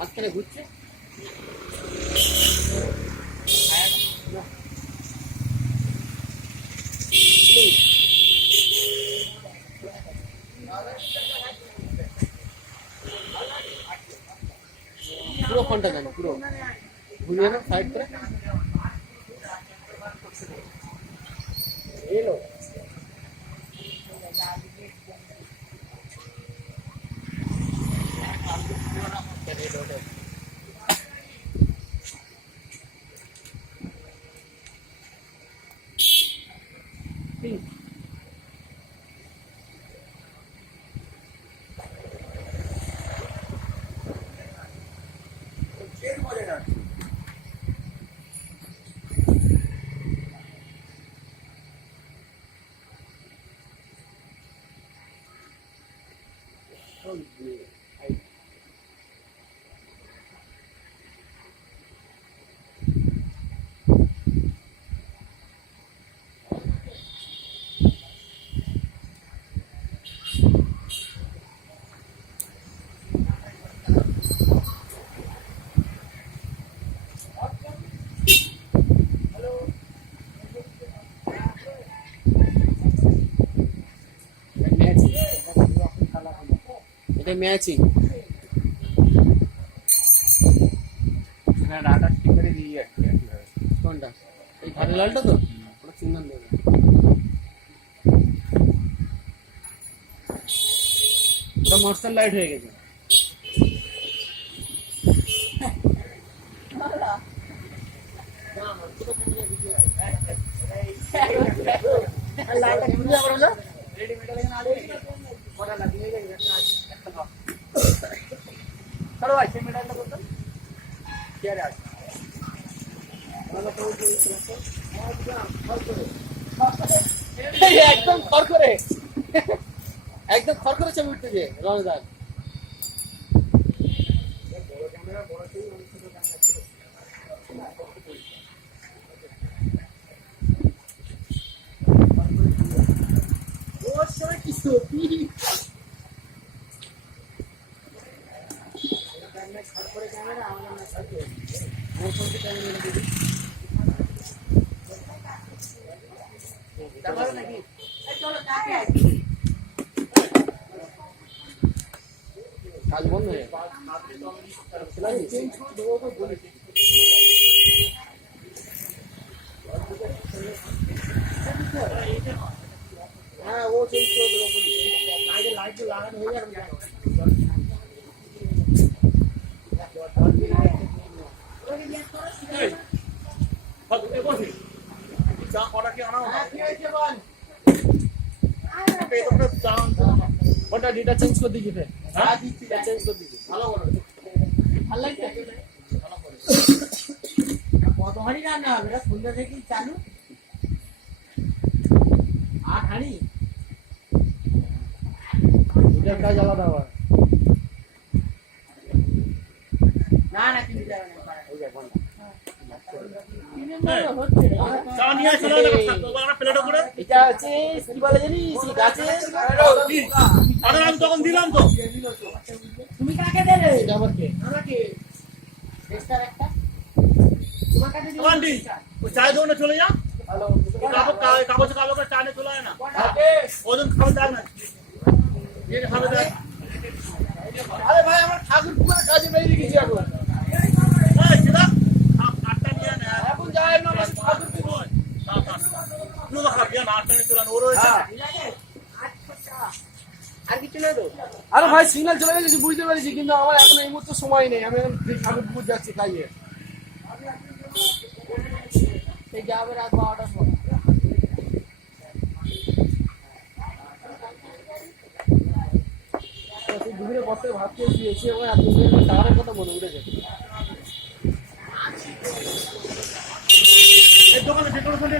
মাঝখানে ঘুরছে। পুরো ফোনটা জানো, পুরো ঘুরিয়ে না সাইড করে এলো। এটা ম্যাচিং ডাটা স্টিকারে দিয়ে যাচ্ছে কোনটা? এই ধারে লালটা তো ওটা চিহ্ন দেবে। ওটা মাস্টার লাইট হয়ে গেছে। একদম খড়খড়ে, একদম খড়খড়ে ছবি উঠতেছে রণদার। ওর সময় কি ছবি খড়খড়ে ক্যামেরা আমার নাকি কাজ বন্ধ হয়ে হ্যাঁ ও চেঞ্জ করে দেবো বলি। আগে লাইট লাগানো হয়ে যাবে। ওটা ডিটা চেঞ্জ করে দিয়েছি ফের। হ্যাঁ ডিটা চেঞ্জ করে দিয়েছি। ভালো করে ভালো লাগছে। কত হাঁড়ি রান্না হবে? এটা সন্ধ্যা থেকেই চালু। 8 হাঁড়ি। দুটার কাজ আলাদা আবার। না না কিনে যাবে না। ওই যে বন্ধ। এটা হচ্ছে কি বলে জানিস গাছের। আমি তখন দিলাম তো। তুমি কাকে দেবে? এটা আবার কে? আমাকে। এক্সট্রা একটা। তোমার কাছে দিও। আন্টি ওই চায়ের দোকানে চলে যা। হ্যালো। কাগজে চা নিয়ে চলে আয় না। ওজন খাবে দেখ না। এই খাবে দেখ। আরে ভাই আমার ঠাকুর পুকুরের কাজে বেরিয়ে গেছি এখন। এই চিলা আটটা নিয়ে না। এখন যায় না আমার ঠাকুর পুকুর। তুই তো খাবি না আটটা নিয়ে চলে ওর হয়েছে। আর কিছু নেই তো? আরে ভাই সিগন্যাল চলে গেছে বুঝতে পেরেছি, কিন্তু আমার এখন এই মুহূর্তে সময় নেই। আমি ঠাকুর পুকুর যাচ্ছি কাজে। এই যাবে রাত 12টার পর। দুপুরে বসে ভাত খেয়েছি, এসে ওই আপনি টাকার কথা মনে উঠে গেছে। এই দোকানে ডেকোরেশন